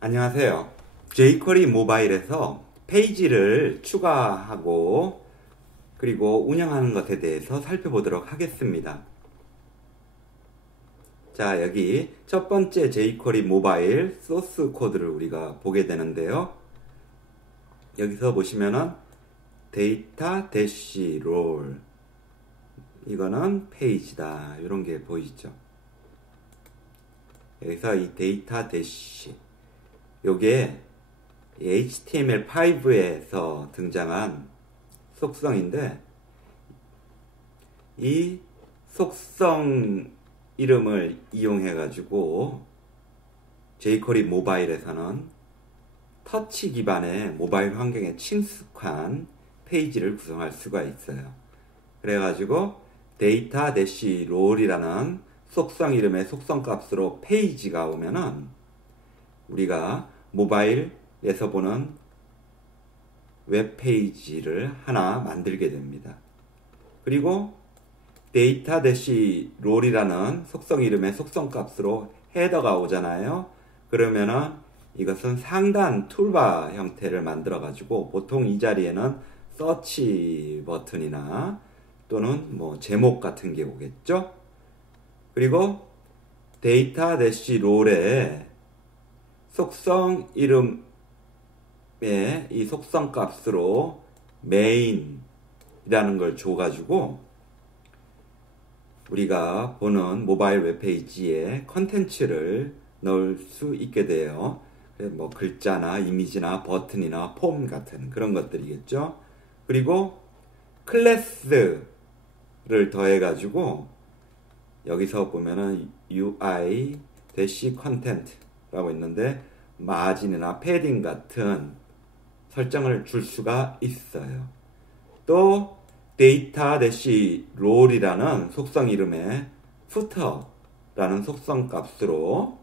안녕하세요. jQuery 모바일에서 페이지를 추가하고 그리고 운영하는 것에 대해서 살펴보도록 하겠습니다. 자, 여기 첫 번째 jQuery 모바일 소스 코드를 우리가 보게 되는데요. 여기서 보시면은 데이터 대시 롤 이거는 페이지다. 이런 게 보이죠. 여기서 이 데이터 대시 요게 HTML5에서 등장한 속성인데 이 속성 이름을 이용해 가지고 jQuery 모바일에서는 터치 기반의 모바일 환경에 친숙한 페이지를 구성할 수가 있어요. 그래가지고 데이터 대시 롤이라는 속성 이름의 속성 값으로 페이지가 오면은 우리가 모바일에서 보는 웹페이지를 하나 만들게 됩니다. 그리고 데이터 대시 롤이라는 속성 이름의 속성 값으로 헤더가 오잖아요. 그러면은 이것은 상단 툴바 형태를 만들어 가지고 보통 이 자리에는 서치 버튼이나 또는 뭐 제목 같은 게 오겠죠. 그리고 데이터 대시 롤에 속성 이름의 이 속성 값으로 메인이라는 걸 줘가지고 우리가 보는 모바일 웹페이지에 컨텐츠를 넣을 수 있게 돼요. 뭐 글자나 이미지나 버튼이나 폼 같은 그런 것들이겠죠. 그리고 클래스를 더해가지고 여기서 보면은 UI 대시 컨텐트 라고 있는데 마진이나 패딩 같은 설정을 줄 수가 있어요. 또 데이터 대시 롤이라는 속성 이름의 푸터라는 속성 값으로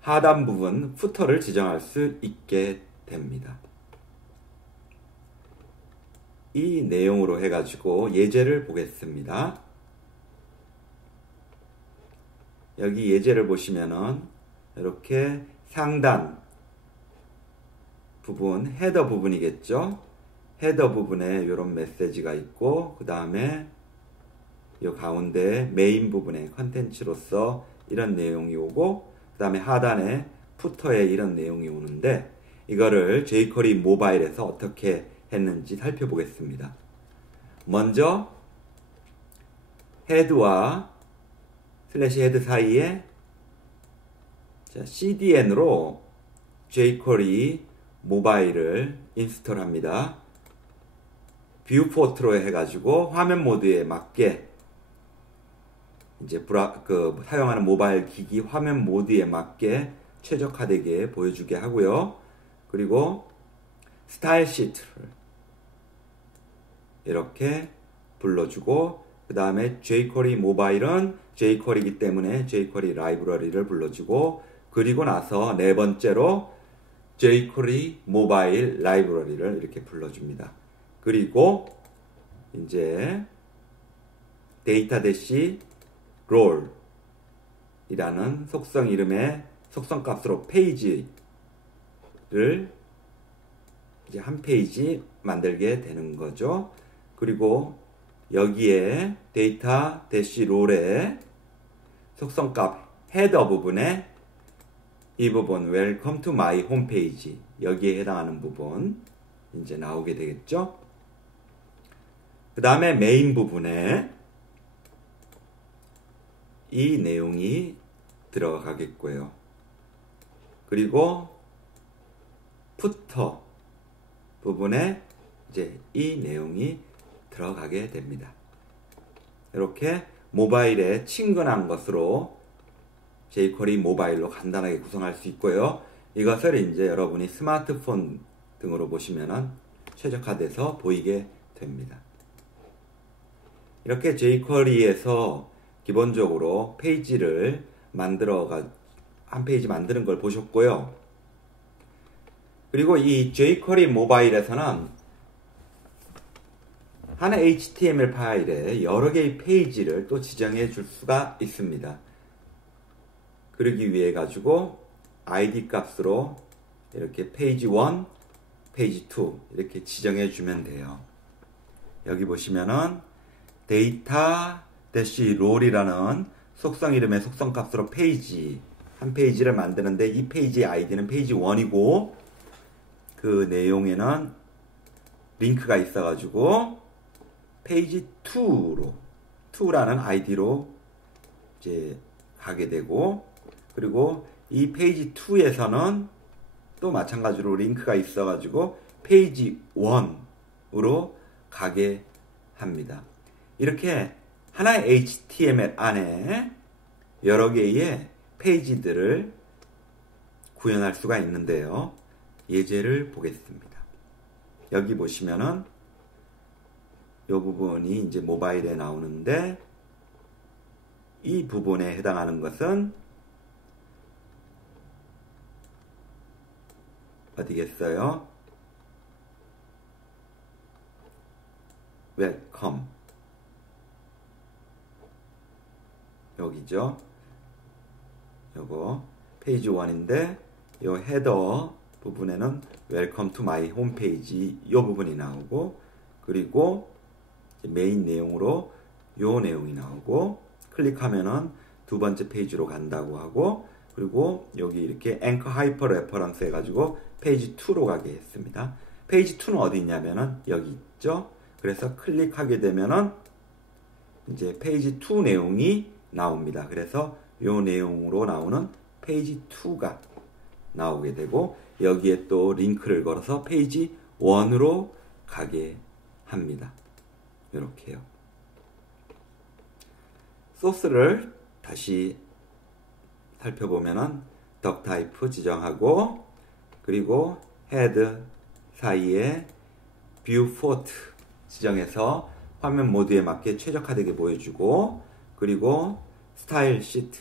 하단 부분 푸터를 지정할 수 있게 됩니다. 이 내용으로 해가지고 예제를 보겠습니다. 여기 예제를 보시면은 이렇게 상단 부분, 헤더 부분이겠죠? 헤더 부분에 이런 메시지가 있고, 그 다음에 이 가운데 메인 부분에 컨텐츠로서 이런 내용이 오고, 그 다음에 하단에 푸터에 이런 내용이 오는데, 이거를 jQuery 모바일에서 어떻게 했는지 살펴보겠습니다. 먼저, 헤드와 슬래시 헤드 사이에 CDN으로 jQuery 모바일을 인스톨합니다. 뷰포트로 해가지고 화면 모드에 맞게 이제 브라, 그 사용하는 모바일 기기 화면 모드에 맞게 최적화되게 보여주게 하고요. 그리고 스타일 시트를 이렇게 불러주고 그 다음에 jQuery 모바일은 jQuery이기 때문에 jQuery 라이브러리를 불러주고 그리고 나서 네 번째로 jQuery 모바일 라이브러리를 이렇게 불러줍니다. 그리고 이제 데이터 대시 롤이라는 속성 이름의 속성 값으로 페이지를 이제 한 페이지 만들게 되는 거죠. 그리고 여기에 데이터 대시 롤의 속성값 헤더 부분에 이 부분 웰컴 투 마이 홈페이지 여기에 해당하는 부분 이제 나오게 되겠죠. 그 다음에 메인 부분에 이 내용이 들어가겠고요. 그리고 푸터 부분에 이제 이 내용이 들어가게 됩니다. 이렇게 모바일에 친근한 것으로 jQuery 모바일로 간단하게 구성할 수 있고요. 이것을 이제 여러분이 스마트폰 등으로 보시면 최적화돼서 보이게 됩니다. 이렇게 jQuery에서 기본적으로 페이지를 만들어가 한 페이지 만드는 걸 보셨고요. 그리고 이 jQuery 모바일에서는 하나 HTML 파일에 여러 개의 페이지를 또 지정해 줄 수가 있습니다. 그러기 위해 가지고 id 값으로 이렇게 페이지 1, 페이지 2 이렇게 지정해 주면 돼요. 여기 보시면은 데이터 대시 롤이라는 속성 이름의 속성 값으로 페이지 한 페이지를 만드는데 이 페이지의 아이디는 페이지 1이고 그 내용에는 링크가 있어가지고 페이지 2로 2라는 아이디로 이제 가게 되고 그리고 이 페이지 2에서는 또 마찬가지로 링크가 있어가지고 페이지 1으로 가게 합니다. 이렇게 하나의 HTML 안에 여러 개의 페이지들을 구현할 수가 있는데요. 예제를 보겠습니다. 여기 보시면은 이 부분이 이제 모바일에 나오는데 이 부분에 해당하는 것은 어디겠어요? 웰컴 여기죠. 요거 페이지 1인데 요 헤더 부분에는 웰컴 투 마이 홈페이지 요 부분이 나오고 그리고 메인 내용으로 요 내용이 나오고 클릭하면은 두 번째 페이지로 간다고 하고 그리고 여기 이렇게 앵커 하이퍼 레퍼런스 해가지고 페이지 2로 가게 했습니다. 페이지 2는 어디 있냐면은 여기 있죠. 그래서 클릭하게 되면은 이제 페이지 2 내용이 나옵니다. 그래서 이 내용으로 나오는 페이지 2가 나오게 되고 여기에 또 링크를 걸어서 페이지 1으로 가게 합니다. 이렇게요. 소스를 다시 살펴보면은 덕 타입 지정하고 그리고 헤드 사이에 뷰 포트 지정해서 화면 모드에 맞게 최적화되게 보여주고 그리고 스타일 시트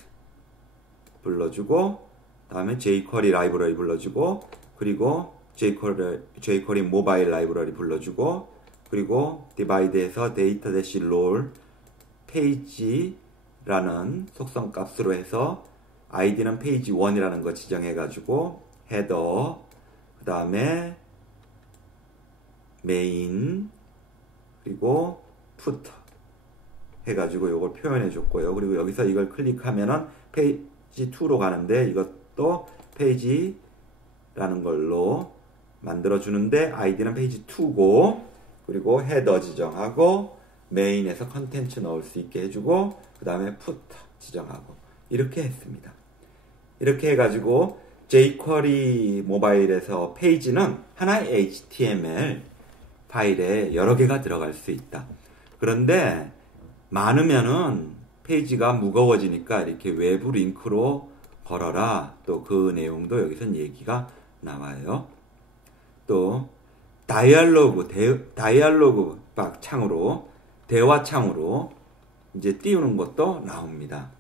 불러주고 다음에 jQuery 라이브러리 불러주고 그리고 jQuery, jQuery 모바일 라이브러리 불러주고 그리고 디바이드에서 데이터 대시 롤 페이지라는 속성 값으로 해서 아이디는 페이지 1이라는 거 지정해 가지고 헤더 그 다음에 메인 그리고 푸터 해가지고 이걸 표현해 줬고요. 그리고 여기서 이걸 클릭하면은 페이지 2로 가는데 이것도 페이지라는 걸로 만들어 주는데 아이디는 페이지 2고 그리고 헤더 지정하고 메인에서 컨텐츠 넣을 수 있게 해주고 그 다음에 푸터 지정하고 이렇게 했습니다. 이렇게 해가지고 jQuery 모바일에서 페이지는 하나의 HTML 파일에 여러 개가 들어갈 수 있다. 그런데 많으면은 페이지가 무거워지니까 이렇게 외부 링크로 걸어라. 또 그 내용도 여기선 얘기가 나와요. 또 다이얼로그 대, 다이얼로그 박 창으로 대화 창으로 이제 띄우는 것도 나옵니다.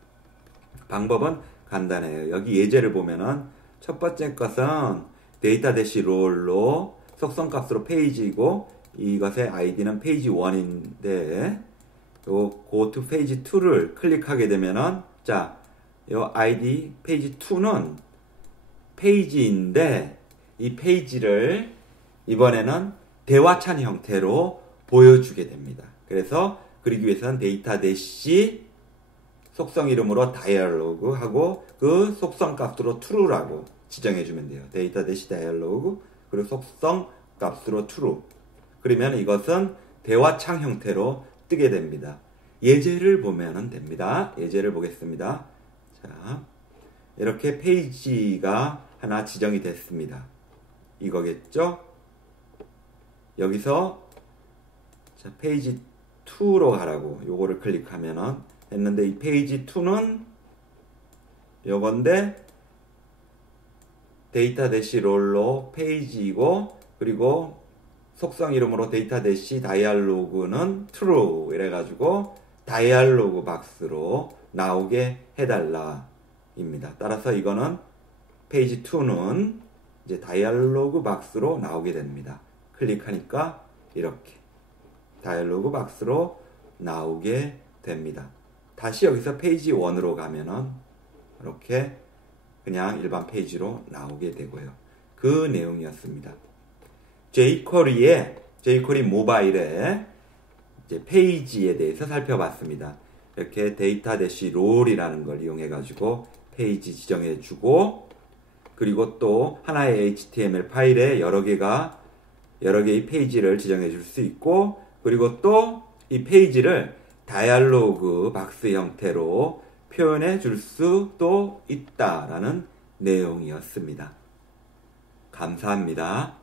방법은 간단해요. 여기 예제를 보면은 첫 번째 것은 데이터 대시 롤로 속성값으로 페이지이고 이것의 아이디는 페이지 1인데 요 go to page 2를 클릭하게 되면은 자, 요 id 페이지 2는 페이지인데 이 페이지를 이번에는 대화찬 형태로 보여주게 됩니다. 그래서 그리기 위해서는 데이터 대시 속성 이름으로 다이얼로그 하고 그 속성 값으로 true라고 지정해 주면 돼요. 데이터 대시 다이얼로그 그리고 속성 값으로 true. 그러면 이것은 대화창 형태로 뜨게 됩니다. 예제를 보면 됩니다. 예제를 보겠습니다. 자, 이렇게 페이지가 하나 지정이 됐습니다. 이거겠죠? 여기서 자, 페이지 2로 가라고 요거를 클릭하면은 했는데 이 페이지 2는 요건데 데이터 대시 롤로 페이지이고 그리고 속성 이름으로 데이터 대시 다이얼로그는 true 이래가지고 다이얼로그 박스로 나오게 해달라 입니다. 따라서 이거는 페이지 2는 이제 다이얼로그 박스로 나오게 됩니다. 클릭하니까 이렇게 다이얼로그 박스로 나오게 됩니다. 다시 여기서 페이지 1으로 가면은 이렇게 그냥 일반 페이지로 나오게 되고요. 그 내용이었습니다. jQuery의 jQuery 모바일의 페이지에 대해서 살펴봤습니다. 이렇게 데이터 대시 롤이라는 걸 이용해 가지고 페이지 지정해 주고 그리고 또 하나의 HTML 파일에 여러 개가 여러 개의 페이지를 지정해 줄 수 있고 그리고 또 이 페이지를 다이얼로그 박스 형태로 표현해 줄 수도 있다라는 내용이었습니다. 감사합니다.